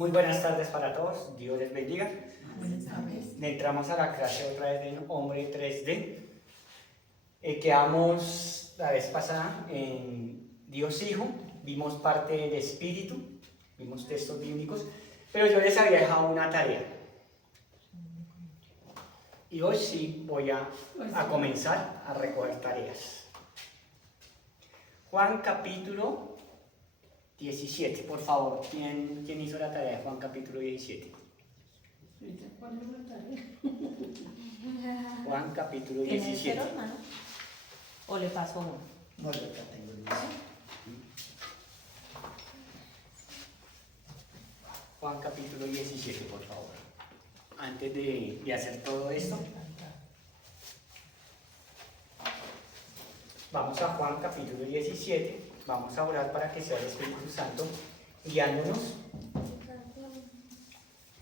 Muy buenas tardes para todos, Dios les bendiga. Buenas tardes. Entramos a la clase otra vez de Hombre 3D. Quedamos la vez pasada en Dios Hijo, vimos parte del Espíritu, vimos textos bíblicos, pero yo les había dejado una tarea. Y hoy sí voy a comenzar a recoger tareas. Juan capítulo 17, por favor. ¿Quién hizo la tarea de Juan capítulo 17? ¿Cuál es la tarea? Juan capítulo ¿Tiene 17. cero, hermano? ¿O le paso uno? No, yo acá tengo el mío. Juan capítulo 17, por favor. Antes de hacer todo esto, vamos a Juan capítulo 17. Vamos a orar para que sea el Espíritu Santo guiándonos.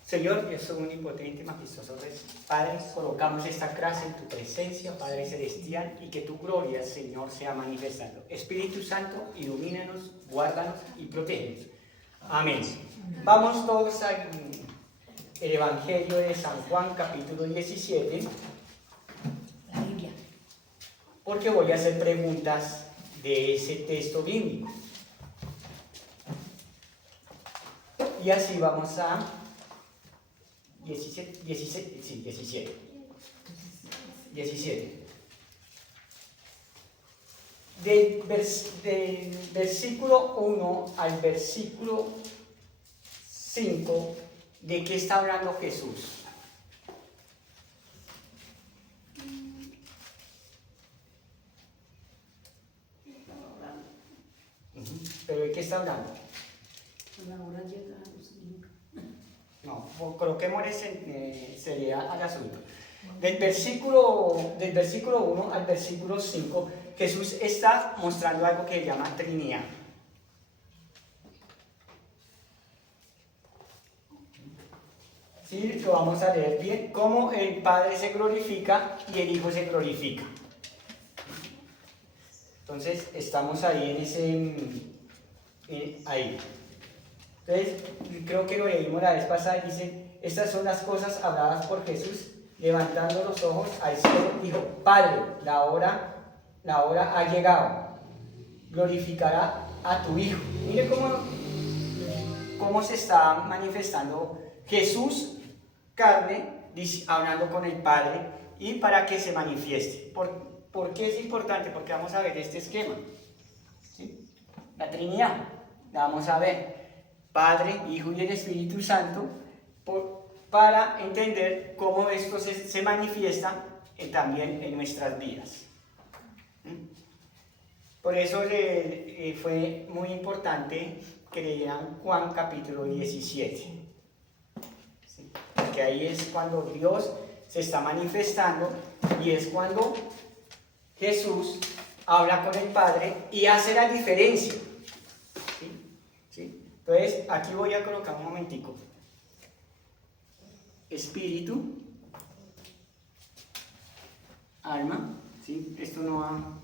Señor, Dios omnipotente, majestuoso Rey, Padre, colocamos esta clase en tu presencia, Padre Celestial, y que tu gloria, Señor, sea manifestando. Espíritu Santo, ilumínanos, guárdanos y protégenos. Amén. Vamos todos al Evangelio de San Juan, capítulo 17, La Biblia. porque voy a hacer preguntas de ese texto bíblico. Y así vamos a 17. Del versículo 1 al versículo 5, ¿de qué está hablando Jesús? ¿Pero de qué está hablando? A la hora llega a los niños. No, coloquemos seriedad al asunto. Del versículo 1 al versículo 5, Jesús está mostrando algo que se llama Trinidad. Sí, lo vamos a leer bien. Cómo el Padre se glorifica y el Hijo se glorifica. Entonces, estamos ahí ahí. Entonces, creo que lo leímos la vez pasada, dice, estas son las cosas habladas por Jesús, levantando los ojos al cielo, dijo, Padre, la hora ha llegado, glorificará a tu Hijo. Mire cómo se está manifestando Jesús, carne, hablando con el Padre, y para que se manifieste. ¿Por qué es importante? Porque vamos a ver este esquema, ¿sí? La Trinidad, la vamos a ver. Padre, Hijo y el Espíritu Santo, para entender cómo esto se manifiesta también en nuestras vidas. Por eso fue muy importante que leyeran Juan capítulo 17. ¿Sí? Porque ahí es cuando Dios se está manifestando y es cuando Jesús habla con el Padre y hace la diferencia. ¿Sí? Entonces, aquí voy a colocar un momentico. Espíritu, alma, ¿sí? Esto no va.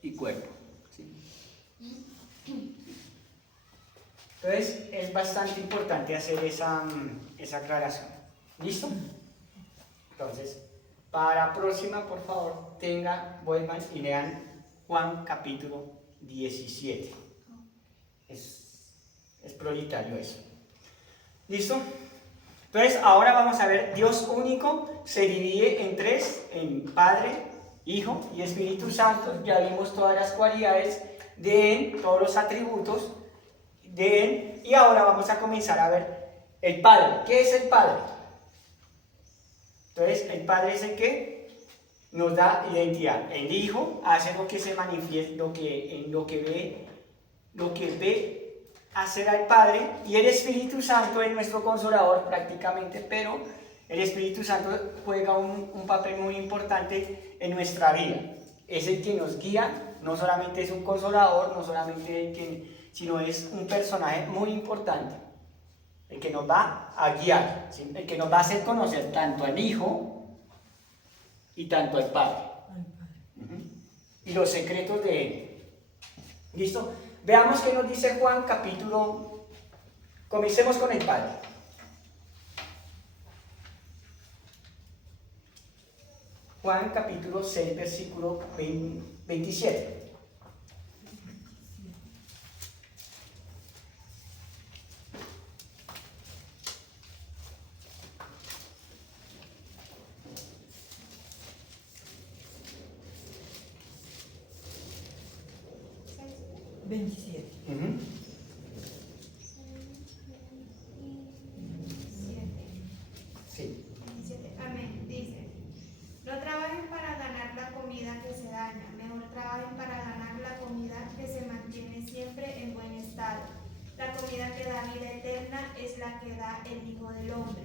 Y cuerpo, ¿sí? Entonces, es bastante importante hacer esa aclaración. ¿Listo? Entonces, para la próxima, por favor, vuelvan y lean Juan capítulo 17. Es prioritario eso. ¿Listo? Entonces, ahora vamos a ver, Dios único se divide en tres, en Padre, Hijo y Espíritu Santo. Ya vimos todas las cualidades de Él, todos los atributos de Él. Y ahora vamos a comenzar a ver el Padre. ¿Qué es el Padre? Entonces, el Padre es el que nos da identidad. El Hijo hace lo que se manifiesta, lo que ve hacer al Padre, y el Espíritu Santo es nuestro consolador prácticamente, pero el Espíritu Santo juega un papel muy importante en nuestra vida. Es el que nos guía, no solamente es un consolador, no solamente sino es un personaje muy importante, el que nos va a guiar, ¿sí? El que nos va a hacer conocer tanto al Hijo y tanto al Padre. Y los secretos de Él. ¿Listo? Veamos qué nos dice Juan capítulo. Comencemos con el Padre. Juan capítulo 6, versículo 27. Ujú. Sí. 27. Amén. Dice, no trabajen para ganar la comida que se daña, mejor trabajen para ganar la comida que se mantiene siempre en buen estado. La comida que da vida eterna es la que da el Hijo del Hombre.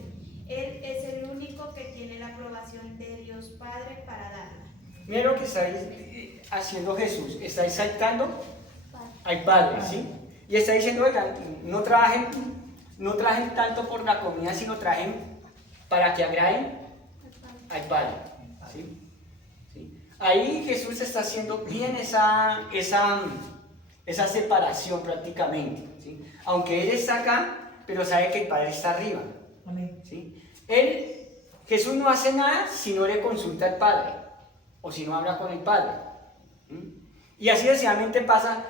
Él es el único que tiene la aprobación de Dios Padre para darla. Mira lo que está haciendo Jesús. Está exaltando al Padre, ¿sí? Y está diciendo, oigan, no trabajen tanto por la comida, sino trabajen para que agraden al Padre, ¿sí? ¿Sí? Ahí Jesús está haciendo bien esa separación prácticamente, ¿sí? Aunque Él está acá, pero sabe que el Padre está arriba. Amén. ¿Sí? Jesús no hace nada si no le consulta al Padre o si no habla con el Padre. ¿Sí? Y así decididamente pasa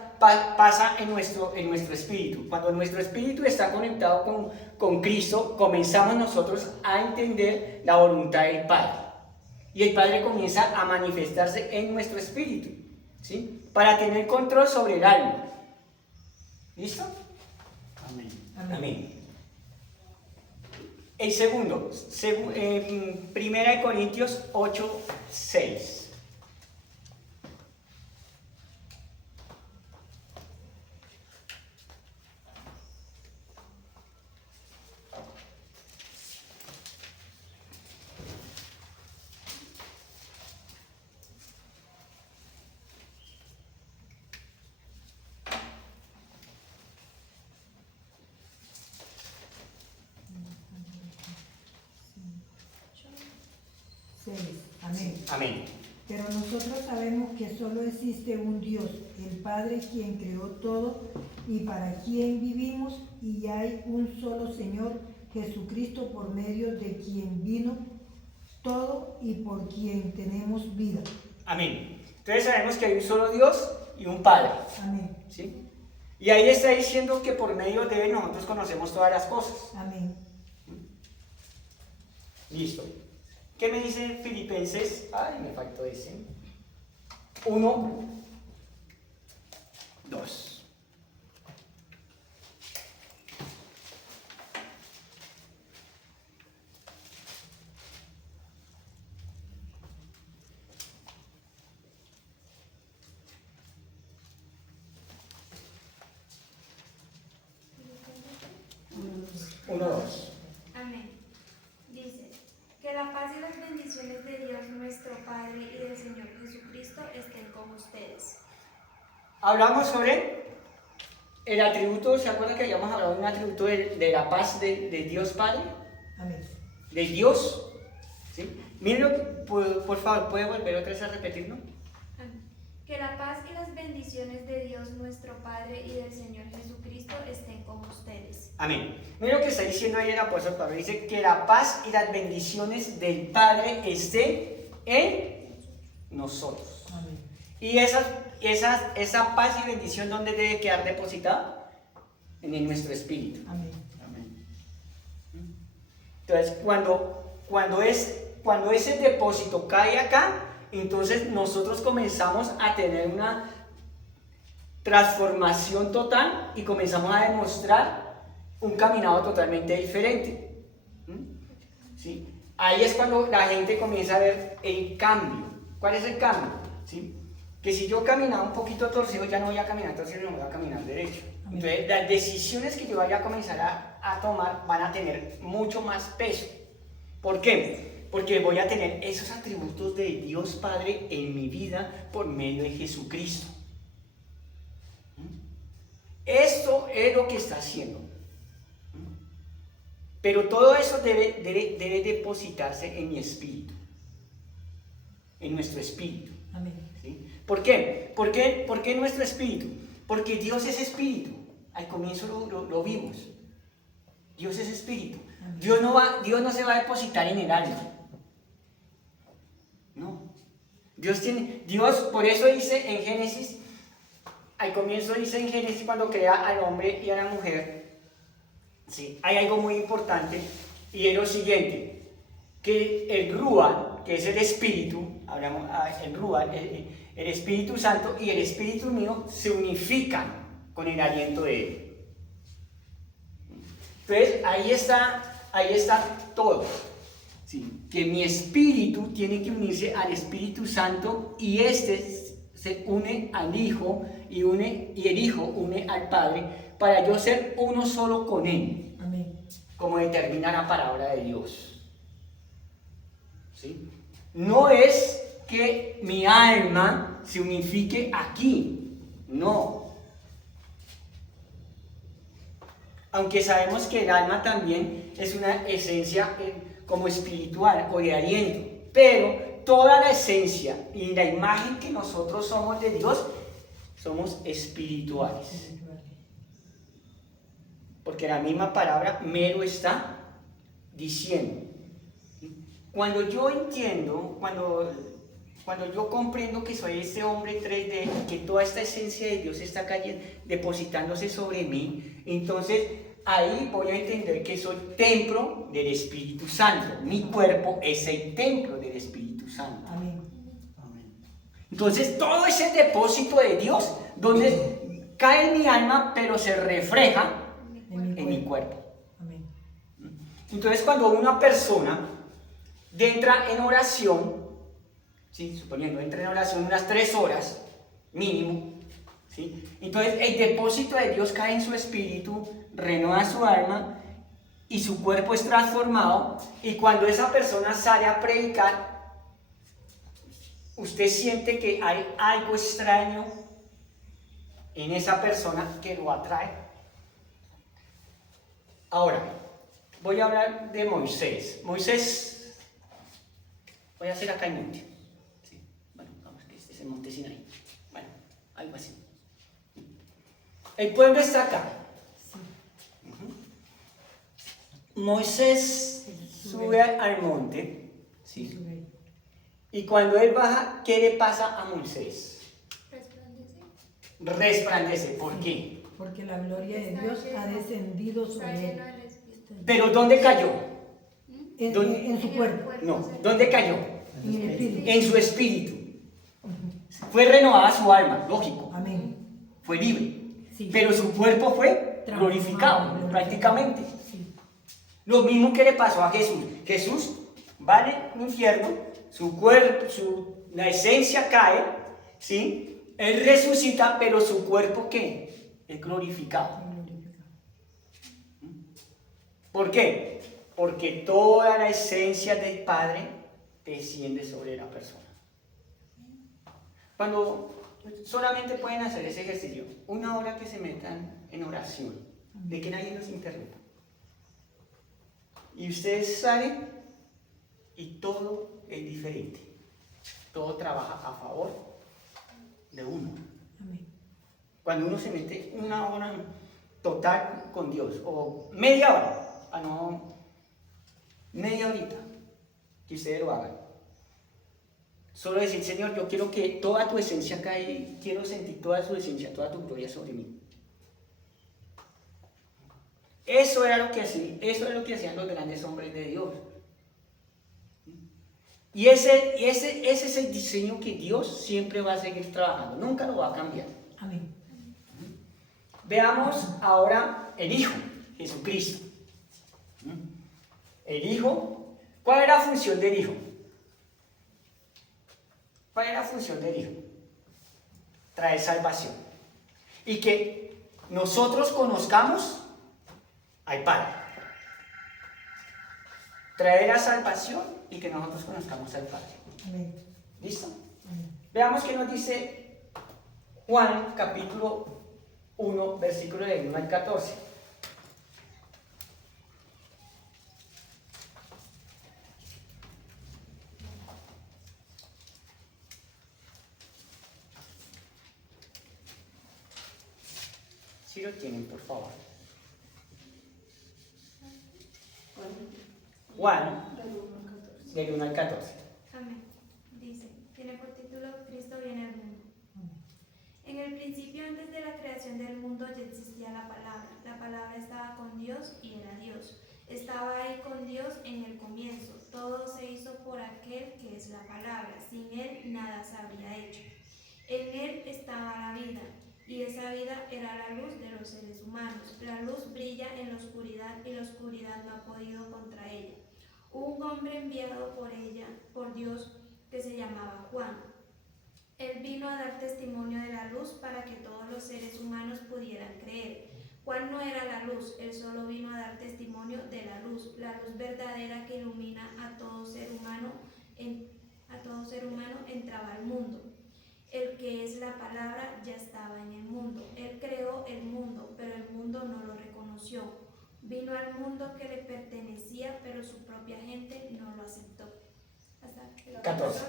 en nuestro espíritu. Cuando nuestro espíritu está conectado con Cristo, comenzamos nosotros a entender la voluntad del Padre. Y el Padre comienza a manifestarse en nuestro espíritu, ¿sí? Para tener control sobre el alma. ¿Listo? Amén. Amén. El segundo, Primera de Corintios 8, 6. Amén. Amén. Pero nosotros sabemos que solo existe un Dios, el Padre, quien creó todo y para quien vivimos, y hay un solo Señor, Jesucristo, por medio de quien vino todo y por quien tenemos vida. Amén. Entonces sabemos que hay un solo Dios y un Padre. Amén. ¿Sí? Y ahí está diciendo que por medio de Él nosotros conocemos todas las cosas. Amén. Listo. ¿Qué me dice Filipenses? Ay, me faltó ese. 1, 2. Uno, dos. Amén. Dice, que la paz y las bendiciones de Dios nuestro Padre y del Señor Jesucristo estén con ustedes. Hablamos sobre el atributo, ¿se acuerdan que habíamos hablado de un atributo de la paz de Dios Padre? Amén. De Dios. ¿Sí? Miren, por favor, ¿puede volver otra vez a repetirlo? Amén. Que la paz y las bendiciones de Dios nuestro Padre y del Señor Jesucristo estén con ustedes. Amén. Miren lo que está diciendo ahí el apóstol Pablo. Dice que la paz y las bendiciones del Padre estén en nosotros. Amén. Y esa paz y bendición, ¿dónde debe quedar depositada? En nuestro espíritu. Amén. Amén. Entonces, cuando ese depósito cae acá, entonces nosotros comenzamos a tener una transformación total y comenzamos a demostrar un caminado totalmente diferente. ¿Sí? Ahí es cuando la gente comienza a ver el cambio. ¿Cuál es el cambio? ¿Sí? Que si yo caminaba un poquito torcido, ya no voy a caminar torcido, no voy a caminar derecho. Amén. Entonces, las decisiones que yo vaya a comenzar a tomar van a tener mucho más peso. ¿Por qué? Porque voy a tener esos atributos de Dios Padre en mi vida por medio de Jesucristo. Esto es lo que está haciendo. Pero todo eso debe depositarse en mi espíritu, en nuestro espíritu. Amén. ¿Sí? ¿Por qué? ¿Por qué nuestro espíritu? Porque Dios es espíritu. Al comienzo lo vimos. Dios es espíritu. Dios no se va a depositar en el alma. No. Dios, por eso dice en Génesis, al comienzo dice en Génesis cuando crea al hombre y a la mujer, ¿sí? Hay algo muy importante y es lo siguiente, que el Ruach, que es el espíritu, hablamos el Ruach, el Espíritu Santo y el Espíritu mío se unifican con el aliento de Él. Entonces ahí está todo. Sí, que mi espíritu tiene que unirse al Espíritu Santo y este se une al Hijo y el Hijo une al Padre para yo ser uno solo con Él. Amén. Como determina la palabra de Dios. ¿Sí? No es que mi alma se unifique aquí, no. Aunque sabemos que el alma también es una esencia como espiritual o de aliento, pero toda la esencia y la imagen que nosotros somos de Dios, somos espirituales. Porque la misma palabra me lo está diciendo. Cuando yo entiendo, cuando yo comprendo que soy este hombre 3D, que toda esta esencia de Dios está cayendo, depositándose sobre mí, entonces ahí voy a entender que soy templo del Espíritu Santo. Mi cuerpo es el templo del Espíritu Santo. Amén. Entonces todo es el depósito de Dios, donde cae en mi alma, pero se refleja en mi cuerpo. Amén. Entonces cuando una persona entra en oración, ¿sí? Suponiendo entra en oración unas 3 horas mínimo, ¿sí? Entonces el depósito de Dios cae en su espíritu, renueva su alma y su cuerpo es transformado, y cuando esa persona sale a predicar, usted siente que hay algo extraño en esa persona que lo atrae. Ahora, voy a hablar de Moisés. Moisés, voy a hacer acá el monte. Sí. Bueno, vamos, que este es el monte Sinaí. Bueno, algo así. El pueblo está acá. Moisés sube al monte. Sí. Y cuando él baja, ¿qué le pasa a Moisés? Resplandece. ¿Por qué? Porque la gloria de Dios ha descendido sobre él. Pero ¿dónde cayó? En su cuerpo, No, ¿dónde cayó? en el espíritu. En su espíritu. Fue renovada su alma, lógico. Amén. Fue libre. Sí. Pero su cuerpo fue glorificado, prácticamente. Sí. Lo mismo que le pasó a Jesús. Jesús va al infierno, su cuerpo, la esencia cae, ¿sí? Él resucita, pero su cuerpo, ¿qué? Es glorificado. ¿Por qué? Porque toda la esencia del Padre desciende sobre la persona. Cuando solamente pueden hacer ese ejercicio, 1 hora que se metan en oración, de que nadie los interrumpa. Y ustedes salen y todo es diferente. Todo trabaja a favor de uno. Amén. Cuando uno se mete 1 hora total con Dios, o media hora, media horita, que ustedes lo hagan. Solo decir, Señor, yo quiero que toda tu esencia caiga, quiero sentir toda su esencia, toda tu gloria sobre mí. Eso era lo que hacían los grandes hombres de Dios. Y ese es el diseño que Dios siempre va a seguir trabajando, nunca lo va a cambiar. Amén. Veamos ahora el Hijo, Jesucristo. El Hijo, ¿cuál es la función del Hijo? ¿Cuál es la función del Hijo? Traer salvación. Y que nosotros conozcamos al Padre. Traer la salvación y que nosotros conozcamos al Padre. Amén. ¿Listo? Amén. Veamos qué nos dice Juan capítulo 1, versículo del 1 al 14. Si lo tienen, por favor. Juan, del 1 al 14. Amén. Dice, tiene por título Cristo viene al mundo. En el principio, antes de la creación del mundo, ya existía la palabra. La palabra estaba con Dios y era Dios. Estaba ahí con Dios en el comienzo. Todo se hizo por aquel que es la palabra. Sin él nada se habría hecho. En él estaba la vida, y esa vida era la luz de los seres humanos. La luz brilla en la oscuridad, y la oscuridad no ha podido contra ella. Hubo un hombre enviado por Dios, que se llamaba Juan. Él vino a dar testimonio de la luz para que todos los seres humanos pudieran creer. Juan no era la luz, él solo vino a dar testimonio de la luz verdadera que ilumina a todo ser humano, entraba al mundo. El que es la palabra ya estaba en el mundo. Él creó el mundo, pero el mundo no lo reconoció. Vino al mundo que le pertenecía, pero su propia gente no lo aceptó. ¿Hasta el 14.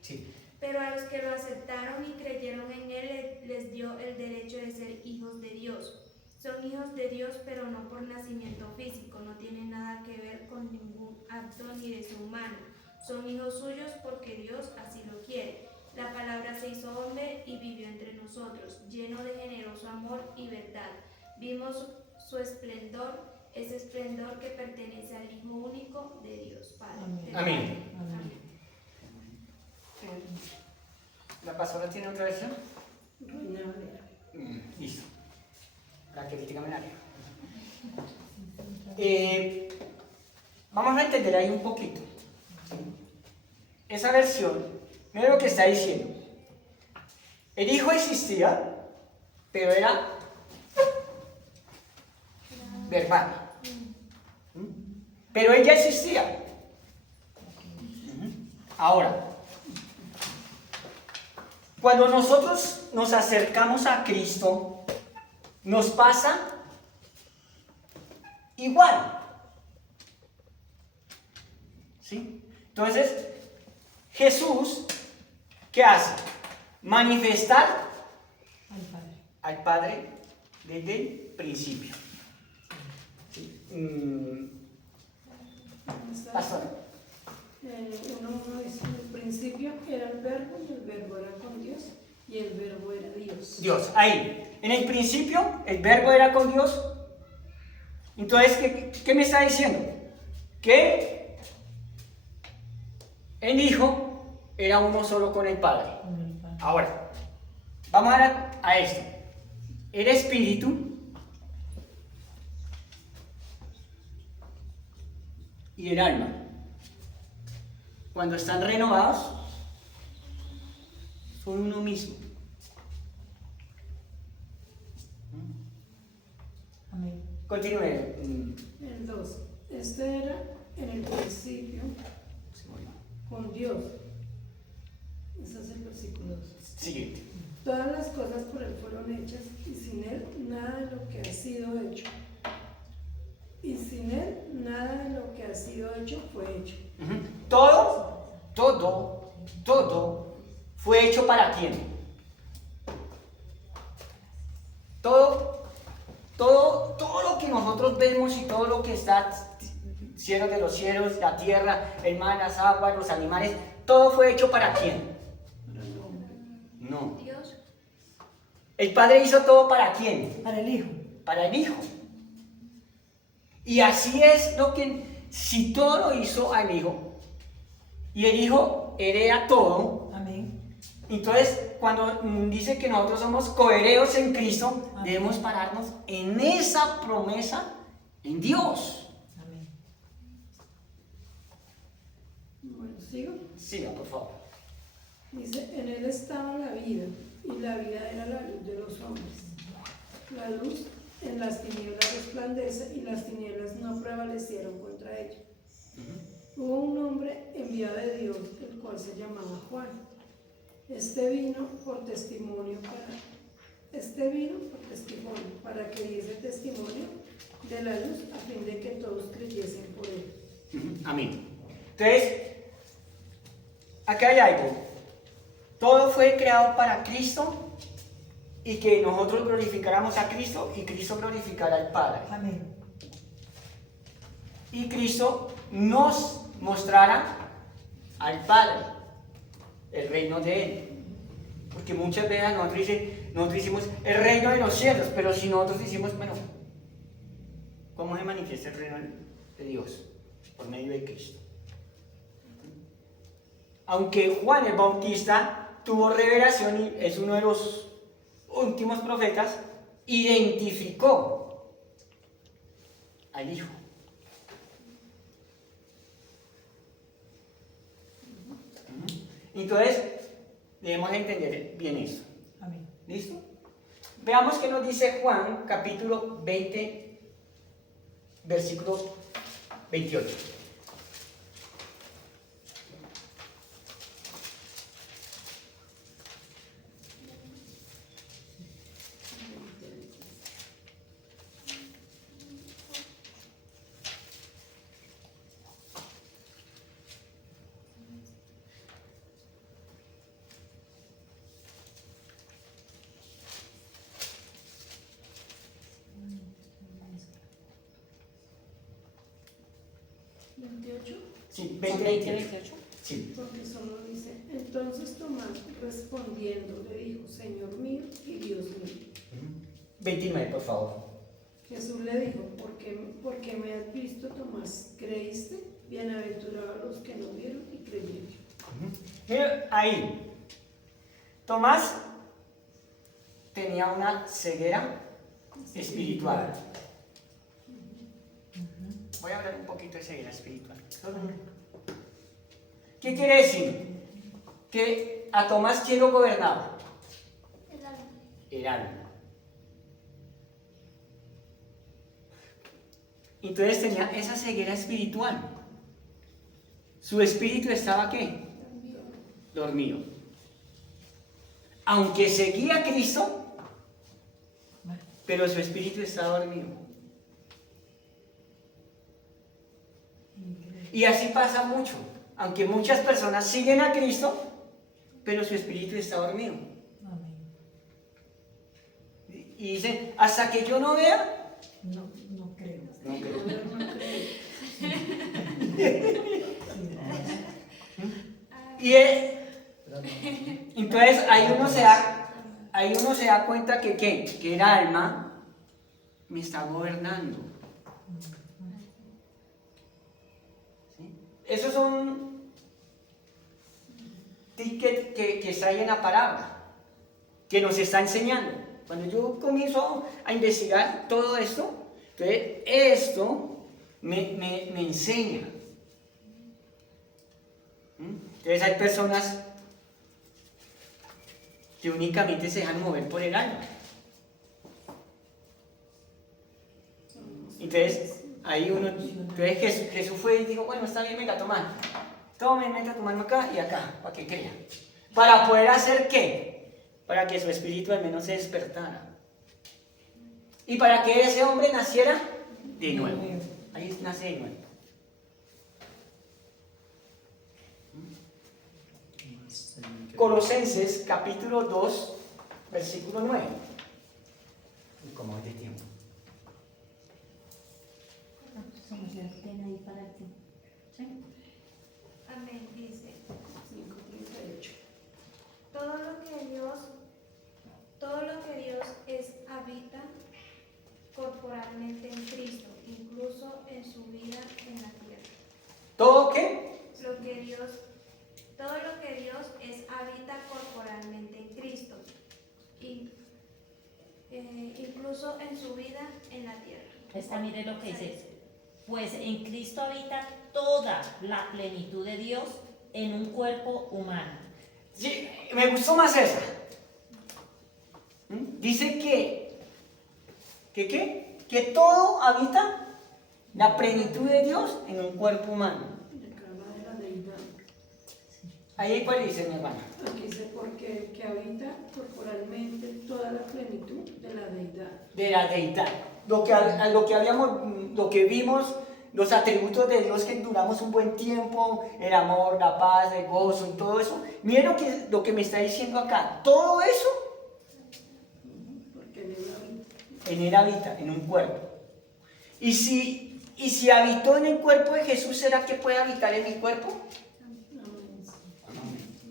Sí. Pero a los que lo aceptaron y creyeron en él, les dio el derecho de ser hijos de Dios. Son hijos de Dios, pero no por nacimiento físico, no tienen nada que ver con ningún acto ni deseo humano. Son hijos suyos porque Dios así lo quiere. La palabra se hizo hombre y vivió entre nosotros, lleno de generoso amor y verdad. Vimos su esplendor, ese esplendor que pertenece al Hijo único de Dios Padre. Amén. Amén. ¿La pastora tiene otra versión? Listo. La que critica me vamos a entender ahí un poquito. Esa versión, mira lo que está diciendo. El Hijo existía, pero era verbal. Pero ella existía. Ahora, cuando nosotros nos acercamos a Cristo, nos pasa igual. ¿Sí? Entonces, Jesús, ¿qué hace? Manifestar al Padre desde el principio. ¿Sí? Pastor. Uno dice, en el principio era el verbo y el verbo era con Dios y el verbo era Dios. Dios, ahí. En el principio el verbo era con Dios. Entonces, ¿qué me está diciendo? Que el Hijo era uno solo con el Padre. Ahora, vamos a esto. El Espíritu y el alma, cuando están renovados, son uno mismo. Amén. Continúe. El 2. Este era en el principio con Dios. Ese es el versículo 2. Siguiente. Todas las cosas por él fueron hechas y sin él nada de lo que ha sido hecho. Y sin él nada de lo que ha sido hecho fue hecho. Todo fue hecho para quién. Todo lo que nosotros vemos y todo lo que está, cielos de los cielos, la tierra, el mar, las aguas, los animales, todo fue hecho para quién. No. Dios. El Padre hizo todo para quién. Para el Hijo. Para el Hijo. Y así es lo que, si todo lo hizo al Hijo, y el Hijo hereda todo. Amén. Entonces, cuando dice que nosotros somos coherederos en Cristo, Amén. debemos pararnos en esa promesa en Dios. Amén. Bueno, sigo. Siga, por favor. Dice, en él estaba la vida, y la vida era la luz de los hombres. La luz en las tinieblas resplandece, y las tinieblas no prevalecieron contra ella. Hubo un hombre enviado de Dios, el cual se llamaba Juan. Este vino por testimonio para que diese testimonio de la luz, a fin de que todos creyesen por él. Amén. Entonces, acá hay algo. Todo fue creado para Cristo, y que nosotros glorificáramos a Cristo y Cristo glorificara al Padre. Amén. Y Cristo nos mostrara al Padre, el reino de Él. Porque muchas veces nosotros decimos el reino de los cielos, pero si nosotros decimos, bueno, ¿cómo se manifiesta el reino de Dios? Por medio de Cristo. Aunque Juan el Bautista tuvo revelación y es uno de los últimos profetas, identificó al Hijo. Entonces, debemos entender bien eso. Amén. ¿Listo? Veamos qué nos dice Juan, capítulo 20, versículo 28. Sí, 20, 28. Sí. Porque solo dice, entonces Tomás respondiendo le dijo, Señor mío y Dios mío. 29, por favor. Jesús le dijo, porque me has visto, Tomás, ¿creíste? Bienaventurados los que no vieron y creyeron. Mira, ahí. Tomás tenía una ceguera espiritual. Voy a hablar un poquito de ceguera espiritual. ¿Qué quiere decir? Que a Tomás, ¿quién lo gobernaba? El alma. El alma. Entonces tenía esa ceguera espiritual. Su espíritu estaba ¿qué? Dormido. Aunque seguía a Cristo, pero su espíritu estaba dormido. Y así pasa mucho. Aunque muchas personas siguen a Cristo, pero su espíritu está dormido. Amén. Y dicen, hasta que yo no vea, No, no creo. no creo. Y entonces ahí uno se da cuenta que el alma me está gobernando. ¿Sí? Esos son tickets que está ahí en la palabra, que nos está enseñando. Cuando yo comienzo a investigar todo esto, entonces esto me enseña. Entonces hay personas que únicamente se dejan mover por el alma. Entonces ahí entonces Jesús fue y dijo, bueno, está bien, venga, toma, venga, tomando acá y acá, para que crea. ¿Para poder hacer qué? Para que su espíritu al menos se despertara. Y para que ese hombre naciera de nuevo. Ahí nace de nuevo. Colosenses capítulo 2, versículo 9. Y como es de tiempo. Amén, dice. 5:38. Todo lo que Dios es habita corporalmente en Cristo, incluso en su vida en la tierra. ¿Todo qué? Todo lo que Dios es habita corporalmente en Cristo, incluso en su vida en la tierra. Esta mire lo que dice. Pues en Cristo habita toda la plenitud de Dios en un cuerpo humano. Sí, me gustó más esa. Dice que todo habita la plenitud de Dios en un cuerpo humano. Y acá habla de la deidad. Ahí cuál dice, mi hermana. Aquí dice porque que habita corporalmente toda la plenitud de la deidad. De la deidad. Lo que vimos, los atributos de Dios que duramos un buen tiempo, el amor, la paz, el gozo y todo eso. Miren lo que me está diciendo acá. Todo eso en él habita, en un cuerpo. Y si habitó en el cuerpo de Jesús, ¿será que puede habitar en mi cuerpo?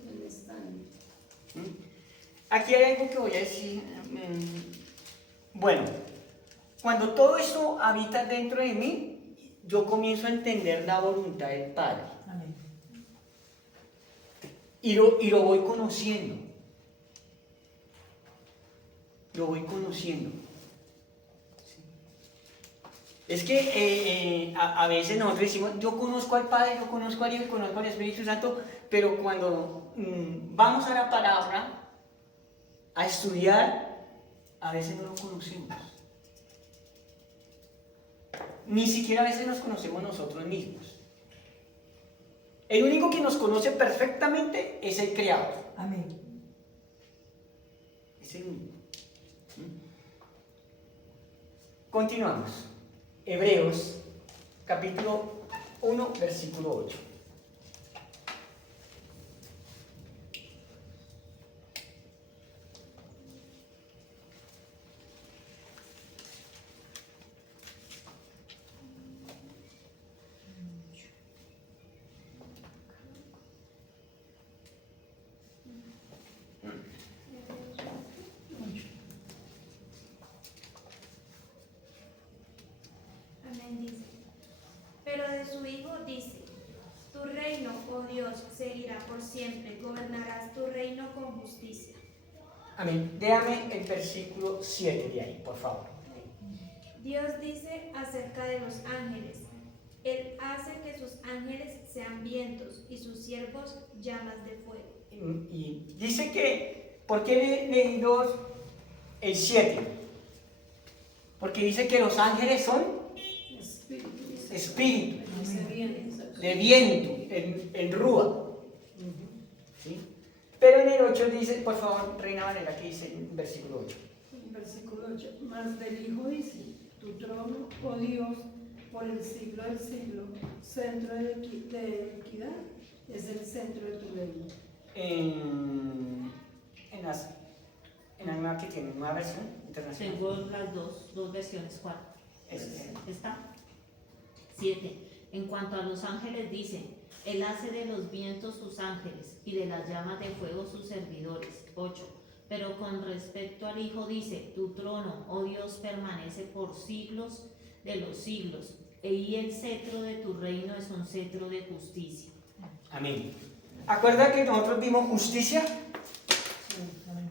Él está en- Aquí hay algo que voy a decir. Bueno, cuando todo esto habita dentro de mí, yo comienzo a entender la voluntad del Padre. Amén. Y lo voy conociendo. Lo voy conociendo. ¿Sí? Es que a veces nosotros decimos, yo conozco al Padre, yo conozco al Hijo, conozco al Espíritu Santo, pero cuando vamos a la palabra, a estudiar, a veces no lo conocemos. Ni siquiera a veces nos conocemos nosotros mismos. El único que nos conoce perfectamente es el Creador. Amén. Es el único. Continuamos. Hebreos, capítulo 1, versículo 8. Amén, dice. Pero de su Hijo dice, tu reino, oh Dios, seguirá por siempre, gobernarás tu reino con justicia. Amén. Déjame el versículo 7 de ahí, por favor. Dios dice acerca de los ángeles, Él hace que sus ángeles sean vientos y sus siervos llamas de fuego. Y dice que, ¿por qué leí el 7? Porque dice que los ángeles son Espíritu, dice. espíritus Dice bien, de viento, en rúa. ¿Sí? Pero en el 8 dice, por favor, Reina Valera, que dice en versículo 8. Versículo 8. Mas del Hijo dice, tu trono, oh Dios, por el siglo del siglo, centro de equidad, es el centro de tu reino. En la nueva que tiene, nueva versión internacional. Tengo las dos versiones. ¿Cuál? Este. ¿Está? 7. En cuanto a los ángeles dice, Él hace de los vientos sus ángeles y de las llamas de fuego sus servidores. 8. Pero con respecto al Hijo dice, tu trono, oh Dios, permanece por siglos de los siglos, y el cetro de tu reino es un cetro de justicia. Amén. ¿Acuerda que nosotros vimos justicia? Amén.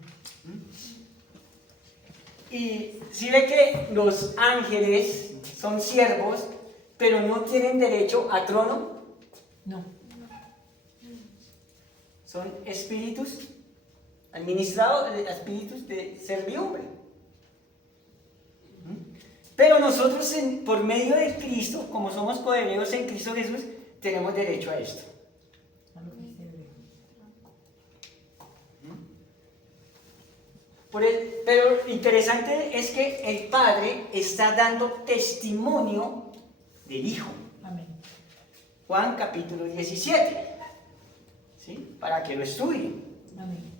Y si ve que los ángeles son siervos, pero no tienen derecho a trono, No. son espíritus administrados, espíritus de servidumbre. Pero nosotros, por medio de Cristo, como somos coherederos en Cristo Jesús, tenemos derecho a esto. A lo que esté hebreo. Pero interesante es que el Padre está dando testimonio del Hijo. Amén. Juan capítulo 17. ¿Sí? Para que lo estudien. Amén.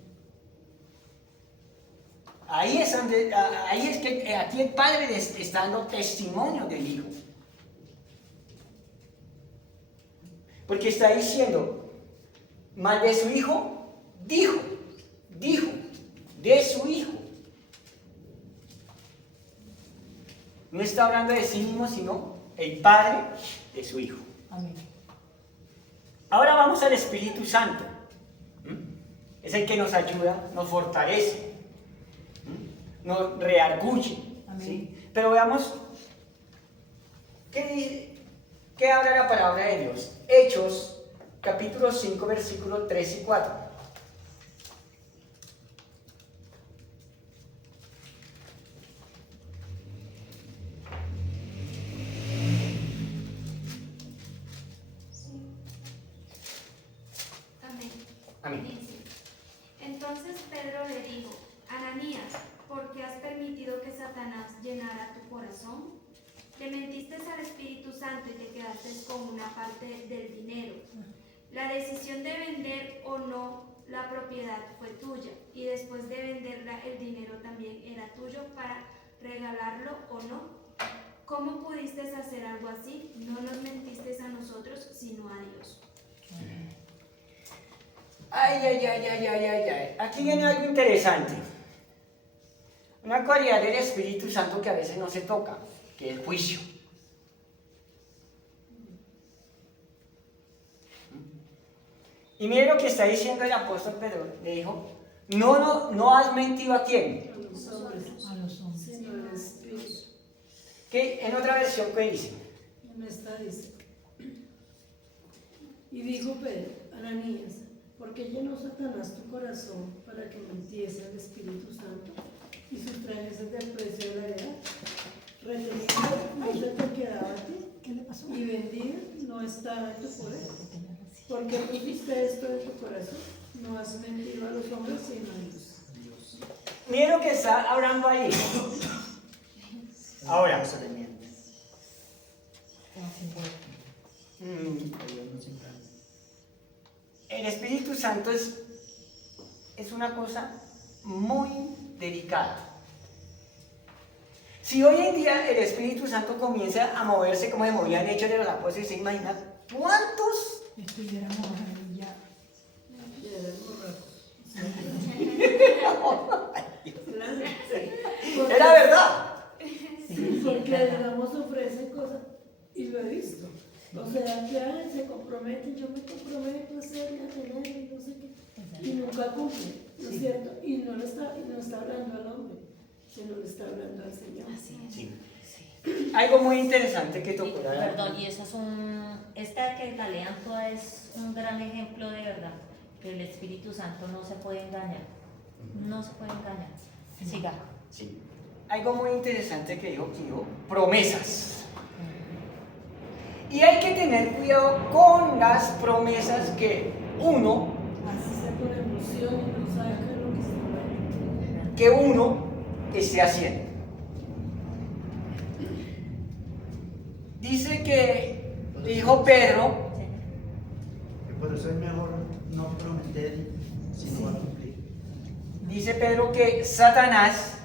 Ahí es que aquí el Padre está dando testimonio del Hijo. Porque está diciendo, más de su Hijo, dijo, de su Hijo. No está hablando de sí mismo, sino el Padre de su Hijo. Amén. Ahora vamos al Espíritu Santo. Es el que nos ayuda, nos fortalece, nos reargulle. Amén. ¿Sí? Pero veamos qué habla la palabra de Dios. Hechos, capítulo 5, versículos 3 y 4. Amén. Amén. Dice, entonces Pedro le dijo, Ananías, ¿por qué has permitido que Satanás llenara tu corazón? Le mentiste al Espíritu Santo y te quedaste con una parte del dinero. La decisión de vender o no la propiedad fue tuya, y después de venderla el dinero también era tuyo para regalarlo o no? ¿Cómo pudiste hacer algo así? No nos mentiste a nosotros, sino a Dios. Ay. Aquí viene algo interesante. Una cualidad del Espíritu Santo que a veces no se toca, que es el juicio. Y mire lo que está diciendo el apóstol Pedro. Le dijo, no has mentido a quién. A los hombres, A los hombres. sino al Espíritu. Que en otra versión, ¿qué dice? En esta dice, y dijo Pedro, Ananías, ¿por qué llenó Satanás tu corazón para que mintiese al Espíritu Santo y sustrajeses del precio de la heredad? Retenido no se te quedaba a ti, ¿Qué le pasó? y vendido no estaba en tu poder. ¿Por qué pusiste esto en tu corazón? No has mentido a los hombres, sino a Dios. Mire lo que está hablando ahí. Ahora. No se le miente. A Dios no se engaña. El Espíritu Santo es una cosa muy delicada. Si hoy en día el Espíritu Santo comienza a moverse como se movían Hechos de los Apóstoles, ¿se imagina cuántos? Estuviéramos ahí ya. Ya eres borracho. Claro. Era verdad. Sí, porque digamos ofrecen cosas y lo he visto. O sea, que ay, se comprometen, yo me comprometo a hacer y a tener y no sé qué. Y nunca cumple, ¿no es cierto? Y no está hablando al hombre, sino le está hablando al Señor. Así es. Sí. Sí. Algo muy interesante que Y, tocó la perdón, y eso es esta que la lean toda es un gran ejemplo de verdad, que el Espíritu Santo no se puede engañar, no se puede engañar. Siga. Sí. Algo muy interesante que dijo Kio, promesas. Y hay que tener cuidado con las promesas que uno Así se pone emoción y no sabe qué es lo que está hablando. que uno esté haciendo. Dice que dijo Pedro, Y por eso es mejor no prometer, sino a cumplir. dice Pedro que Satanás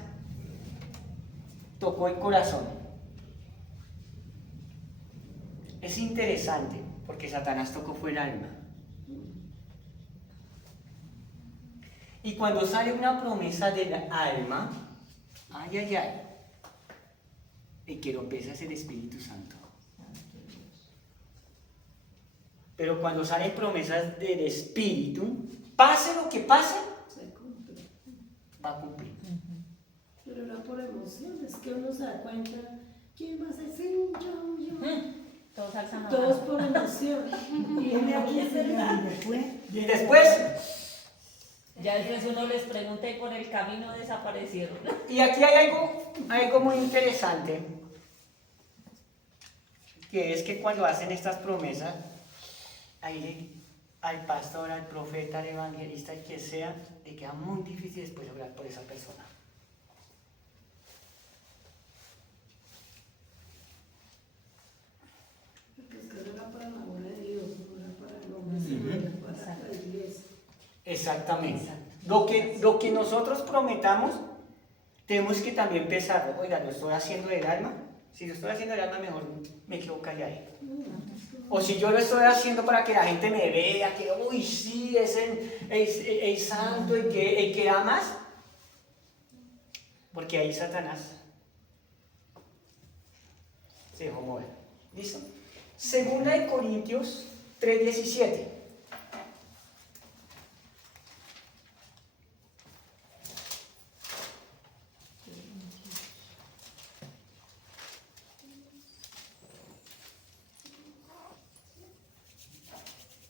tocó el corazón. Es interesante porque Satanás tocó fue el alma. Y cuando sale una promesa del alma, el que lo pesa es el Espíritu Santo. Pero cuando salen promesas del Espíritu, pase lo que pase, Se cumple. va a cumplir. Pero no por emoción, es que uno se da cuenta, ¿quién va a ser? Sí, yo. Todos alzan la Todos mano. por emoción. Y Viene no aquí, Señor, y después. Y después, Ya después uno les pregunta y por el camino desaparecieron. y aquí hay algo muy interesante, que es que cuando hacen estas promesas, al pastor, al profeta, al evangelista, el que sea, le queda muy difícil después orar por esa persona. Porque es que no era para la obra de Dios, no era para el hombre, sino era para la iglesia. Exactamente. Lo que nosotros prometamos, tenemos que también pensar, oiga, ¿lo estoy haciendo del alma? Si lo estoy haciendo del alma, mejor me quedo callado. O si yo lo estoy haciendo para que la gente me vea, que, uy, sí, es el santo, el que da más. Porque ahí Satanás se dejó mover. ¿Listo? Segunda de Corintios 3:17.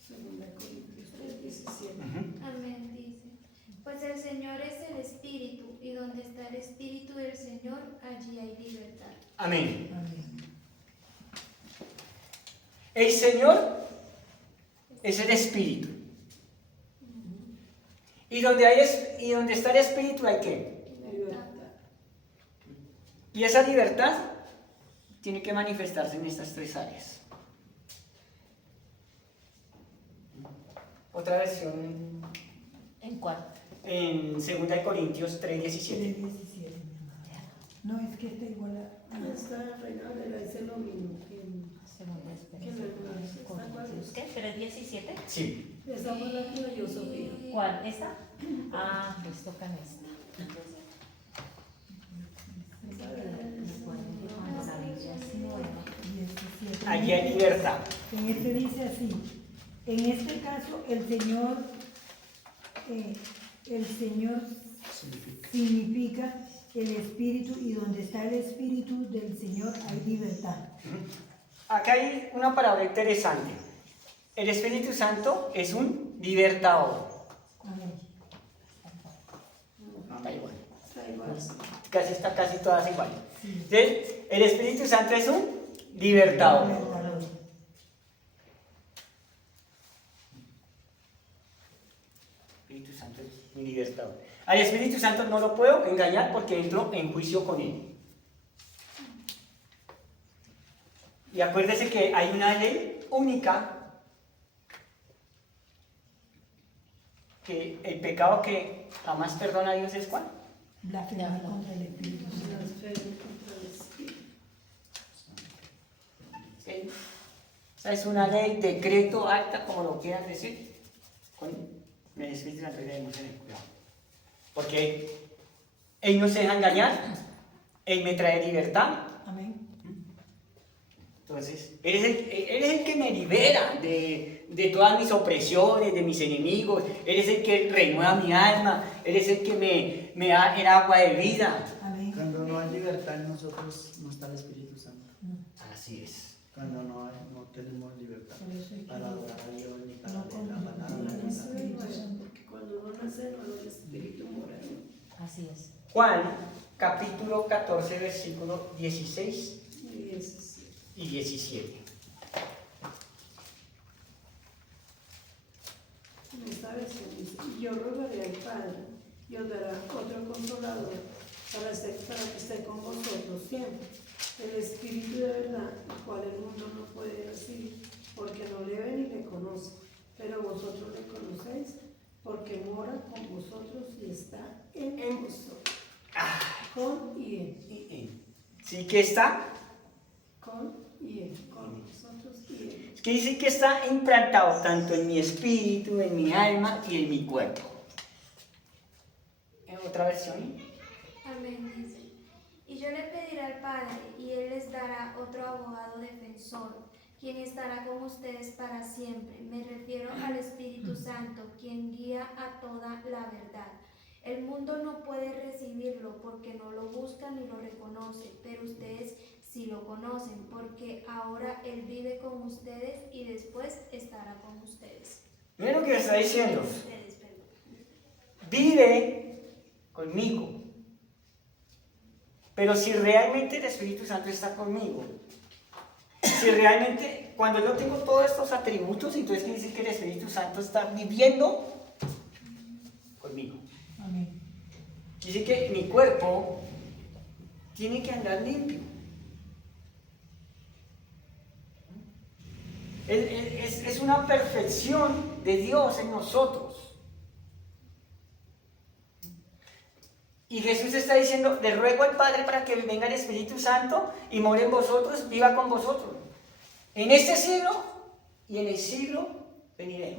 Segunda de Corintios 3:17. Amén, dice. Pues el Señor es el Espíritu, y donde está el Espíritu del Señor, allí hay libertad. Amén. Amén. El Señor es el Espíritu. Y donde está el Espíritu hay qué? Libertad. Y esa libertad tiene que manifestarse en estas tres áreas. Otra versión ¿En cuál? en 2 Corintios 3:17. 3:17, mi amada. No, es que está igual a... Esta Reina Valera dice lo mismo que Segunda que en algunas. ¿Esta cuál es? ¿Qué? ¿317? Sí. Esa fue la que leyó Sofía. ¿Cuál? ¿Esta? Ah, pues tocan esta. Recuerden que cuando la Biblia es nueva, 17. Allí hay libertad. En este dice así, en este caso el Señor significa el Espíritu, y donde está el Espíritu del Señor hay libertad. Acá hay una palabra interesante. El Espíritu Santo es un libertador. Amén. Está igual. Está igual. Está casi todas iguales. Entonces, el Espíritu Santo es un libertador. Libertador. El Espíritu Santo es un libertador. Al Espíritu Santo no lo puedo engañar porque entro en juicio con él. Y acuérdese que hay una ley única, que el pecado que jamás perdona a Dios es ¿cuál? Blasfemar contra el Espíritu Santo. Blasfemia contra el Espíritu. ¿Sí? Esa es una ley, decreto, acta, como lo quieran decir. Con el Espíritu Santo debemos tener cuidado. Porque Él no se deja engañar, Él me trae libertad. Amén. Entonces, Él es el que me libera de todas mis opresiones, de mis enemigos. Él es el que renueva mi alma. Él es el que me da el agua de vida. Amén. Cuando no hay libertad en nosotros, no está el Espíritu Santo. Así es. Cuando no tenemos libertad Por eso hay que para adorar a Dios, ni para no leer la confundir palabra, el ni nada. Espíritu Santo. Porque cuando uno nace de nuevo, el Espíritu mora en uno. así es. Juan, capítulo 14, versículo 16 Y 17. y 17. En esta versión dice, y yo rogaré al Padre, y os dará otro consolador para que esté con vosotros siempre, el Espíritu de verdad, el cual el mundo no puede recibir, porque no le ve ni le conoce, pero vosotros le conocéis, porque mora con vosotros y está en vosotros. Con y en. ¿Sí que está? Con y en. Con vosotros y en. Es que dice que está implantado tanto en mi espíritu, en mi alma y en mi cuerpo. ¿En otra versión? Amén, dice. Y yo le pediré al Padre, y Él les dará otro abogado defensor, quien estará con ustedes para siempre. Me refiero al Espíritu Santo, quien guía a toda la verdad. El mundo no puede recibirlo porque no lo busca ni lo reconoce, pero ustedes sí lo conocen, porque ahora Él vive con ustedes y después estará con ustedes. Miren lo que está diciendo. Ustedes, perdón. Vive conmigo. Pero si realmente el Espíritu Santo está conmigo, si realmente, cuando yo tengo todos estos atributos, entonces quiere decir que el Espíritu Santo está viviendo conmigo. Amén. Quiere decir que mi cuerpo tiene que andar limpio. Es una perfección de Dios en nosotros. Y Jesús está diciendo, le ruego al Padre para que venga el Espíritu Santo y more en vosotros, viva con vosotros. En este siglo y en el siglo venidero.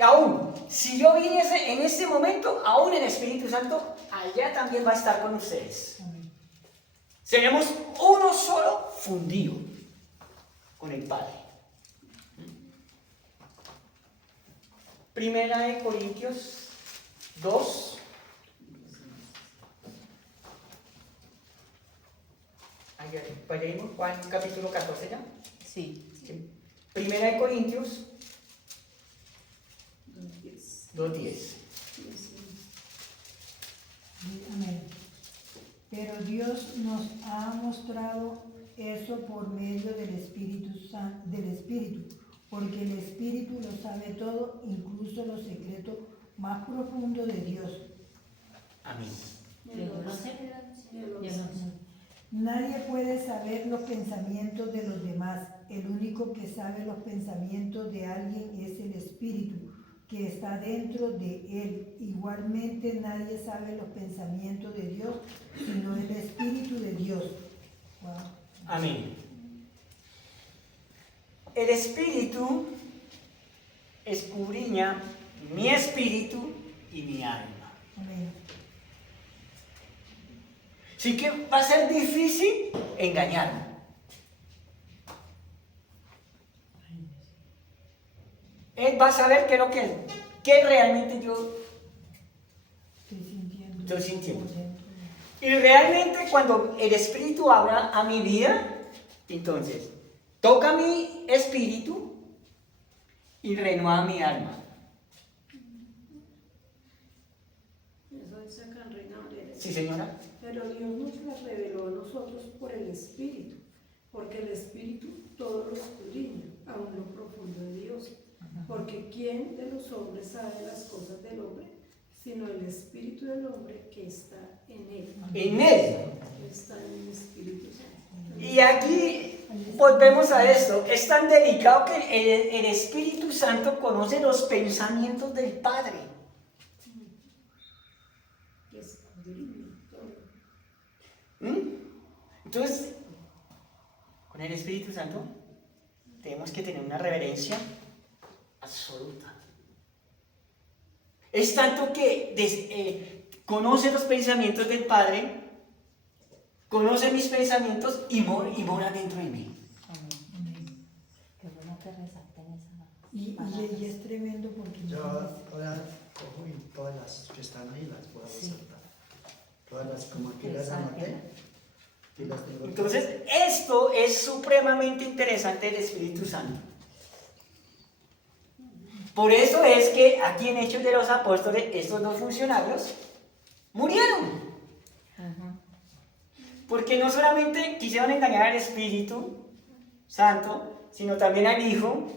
Aún, si yo viniese en este momento, aún el Espíritu Santo allá también va a estar con ustedes. Amén. Seremos uno solo fundido con el Padre. Primera de Corintios 2. ¿Para ir Juan capítulo 14 ya? Sí. Sí. Primera de Corintios 2:10. 2:10. Amén. Pero Dios nos ha mostrado eso por medio del Espíritu, porque el Espíritu lo sabe todo, incluso los secretos más profundos de Dios. Amén. Yo no sé. Yo no sé. Nadie puede saber los pensamientos de los demás. El único que sabe los pensamientos de alguien es el Espíritu, que está dentro de él. Igualmente nadie sabe los pensamientos de Dios, sino el Espíritu de Dios. Wow. Amén. El Espíritu escudriña mi espíritu y mi alma. Amén. Sí que va a ser difícil engañarme. Él va a saber qué es lo que realmente yo estoy sintiendo. por dentro. Y realmente cuando el Espíritu habla a mi vida, entonces toca mi espíritu y renueva mi alma. Eso dice acá en Reina Valera. ¿Sí, señora? Pero Dios nos la reveló a nosotros por el Espíritu, porque el Espíritu todo lo escudriña, aun lo profundo de Dios. Porque ¿quién de los hombres sabe las cosas del hombre, sino el Espíritu del hombre que está en él? En él. Que está en el Espíritu Santo. Y aquí volvemos a esto. Es tan delicado que el Espíritu Santo conoce los pensamientos del Padre. Que escudriña todo. Entonces, con el Espíritu Santo tenemos que tener una reverencia absoluta. Es tanto que conoce los pensamientos del Padre, conoce mis pensamientos y mora dentro de mí. Amén. Qué bueno que resalten esa Y palabra. es tremendo porque Yo ahora cojo y todas las que están ahí las puedo resaltar. Todas las como aquí las anoté. Y las tengo. Entonces, esto es supremamente interesante del Espíritu Santo. Por eso es que aquí en Hechos de los Apóstoles, estos dos funcionarios murieron. Porque no solamente quisieron engañar al Espíritu Santo, sino también al Hijo,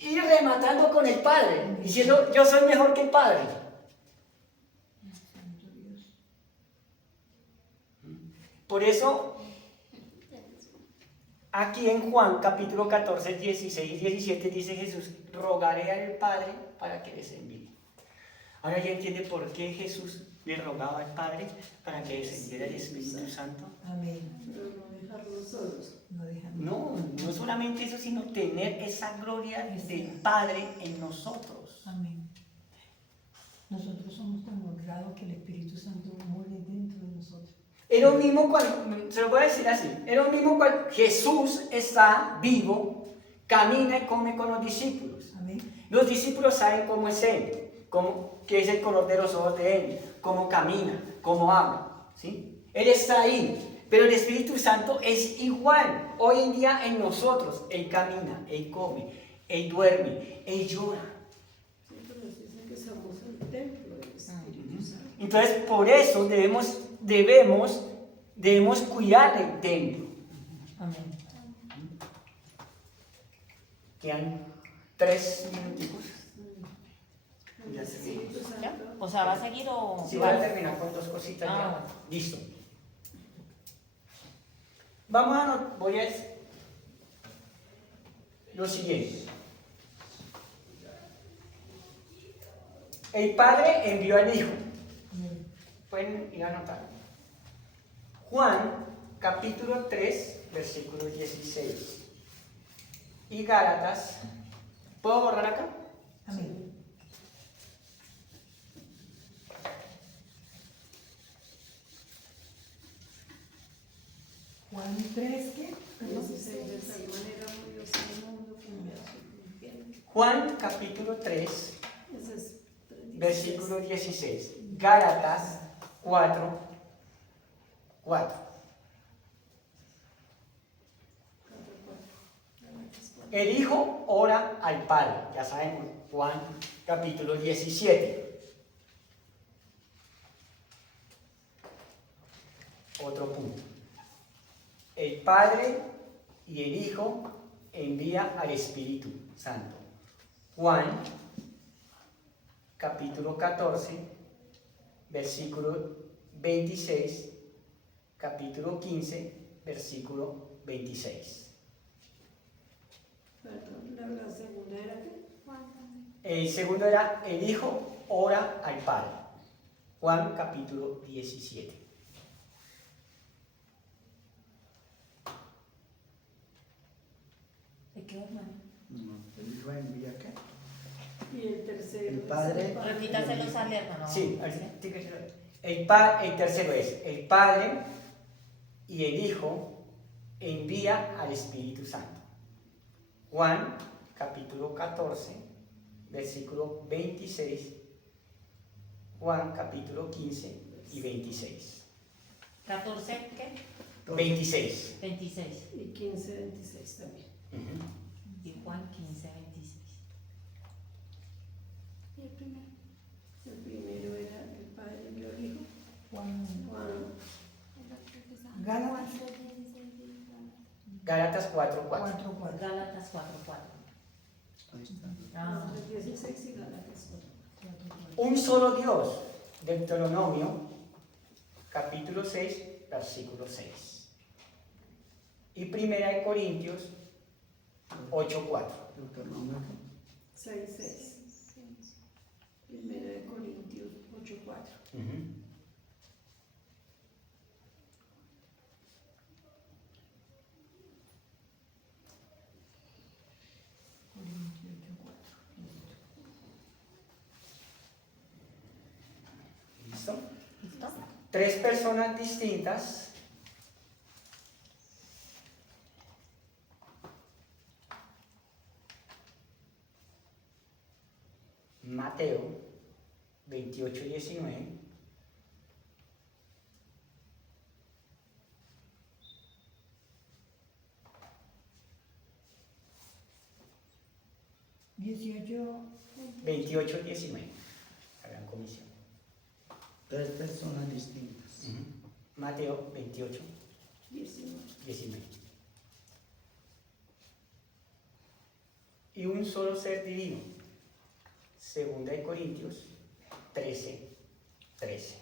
y rematando con el Padre, diciendo, yo soy mejor que el Padre. Por eso, aquí en Juan capítulo 14, 16 y 17 dice Jesús, rogaré al Padre para que les envíe. Ahora ya entiende por qué Jesús le rogaba al Padre para que descendiera el Espíritu Santo. Amén. Pero no dejarlos solos. No dejan. No solamente eso, sino tener esa gloria del Padre en nosotros. Amén. Nosotros somos tan honrados que el Espíritu Santo muere dentro de nosotros. Es lo mismo cuando, se lo voy a decir así, es lo mismo cuando Jesús está vivo, camina y come con los discípulos. Amén. Los discípulos saben cómo es Él, qué es el color de los ojos de Él, cómo camina, cómo habla, ¿sí? Él está ahí, pero el Espíritu Santo es igual. Hoy en día en nosotros, Él camina, Él come, Él duerme, Él llora. Sí, pero dicen que somos el templo del Espíritu Santo. Entonces, por eso debemos cuidar el templo. Amén. Quedan 3 minutos. El Ya se Espíritu ¿Ya? Santo. O sea, ¿va a seguir o...? Sí, voy a terminar con 2 cositas Ah, ya. bueno. Listo. Voy a decir lo siguiente. El Padre envió al Hijo. Pueden ir a anotar. Juan, capítulo 3, versículo 16. Y Gálatas. ¿Puedo borrar acá? Amén. Juan 3, ¿qué? 16, de tal manera amó Dios al mundo que envió a su unigénito. Juan, capítulo 3, Ese es 3:16. versículo 16. Gálatas 4, 4. El Hijo ora al Padre. Ya saben, Juan capítulo 17. Otro punto. El Padre y el Hijo envía al Espíritu Santo. Juan capítulo 14, versículo 26, capítulo 15, versículo 26. Perdón, la segunda era que Juan también. El segundo era el Hijo ora al Padre. Juan capítulo 17. ¿De qué, hermano? No, el hijo envía qué? Y el tercero. El es Padre. Repítaselos al hermano. Sí, el tercero es el Padre y el Hijo envía al Espíritu Santo. Juan capítulo 14, versículo 26. Juan capítulo 15 y 26. 14, ¿qué? 26. 26. Y 15, 26 también. Ujú. Y Juan 15, 26. Y el primero. El primero era el Padre envió al Hijo. Juan, Juan Gálatas. Gálatas 4:4. 4:4. Gálatas 4:4. Ahí está. Ah, 16 y Gálatas 4. Un solo Dios. Deuteronomio capítulo 6, versículo 6. Y Primera de Corintios 8:4. Deuteronomio. 6, 6. Primera de Corintios 8, 4. Ujú. ¿Listo? ¿listo? Tres personas distintas. Mateo 28:19. Dieciocho. 28:19. La gran comisión. Tres personas distintas. Ujú. Mateo 28, 19. 19. Y un solo ser divino. Segunda de Corintios 13, 13.